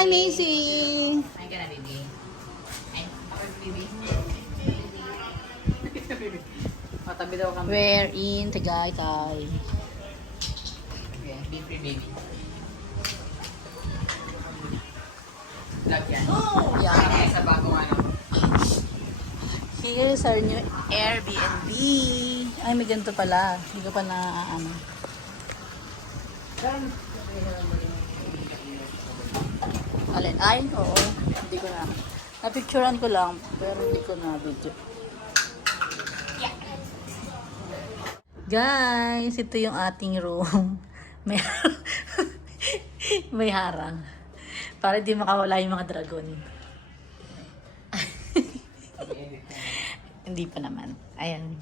Hi, Macy. Ay ka na, baby. Ay, baby. Matabi daw kami. We're in Tagaytay. Okay, be free, baby. Vlog yan. Yeah. Kaya sa bagong ano. Here's our new Airbnb. Ay, may ganito pala. Hindi ko pa na, Alin? Ay, oo. Hindi ko na. Napicturean ko lang, pero hindi ko na video. Guys, ito yung ating room. May, may harang. Para di makawala yung mga dragon. Hindi pa naman. Ayan.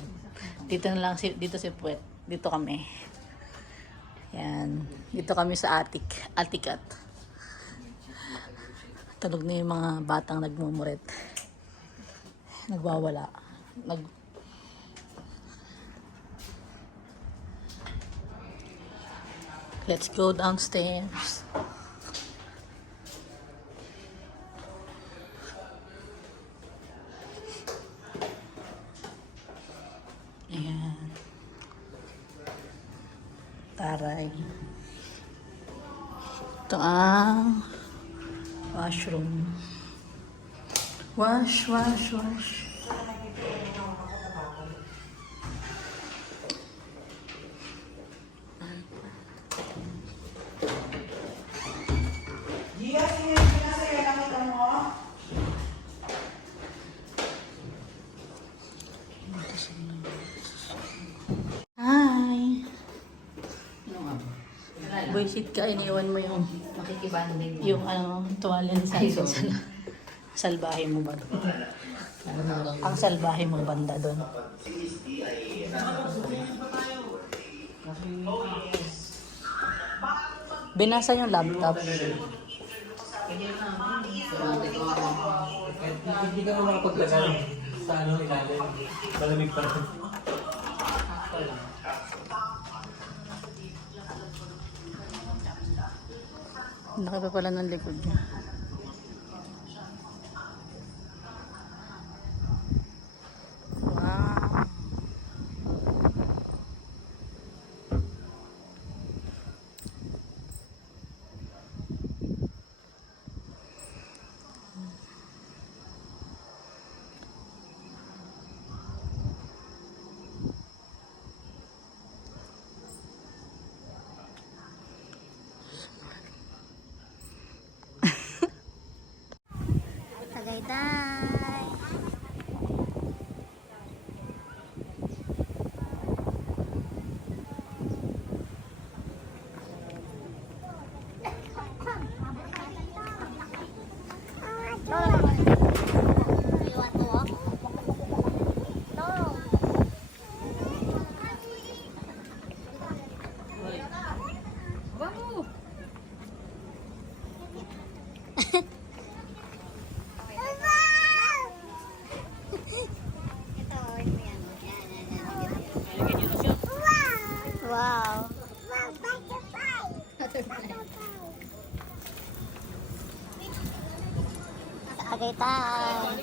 Dito na lang dito si Puwet. Dito kami. Ayan. Dito kami sa Atikat. Tunog na yung mga batang nagmumuret. Nagwawala. Let's go downstairs. Ayan. Taray. Ito ang washroom. Wash. Hi! Ano nga ba? Buisit ka, iniwan mo yung Makikibanding mo. tuwalya ni Sanso sa salbahe mo ba? Ang salbahe mo banda doon. Binasa yung laptop. Hindi ka naman makapaglagan sa ano ilalim. Malamig pa rin. Ako lang. Laki pa pala ng likod niya. Wow. Tagaytay. Wow. Tagaytay.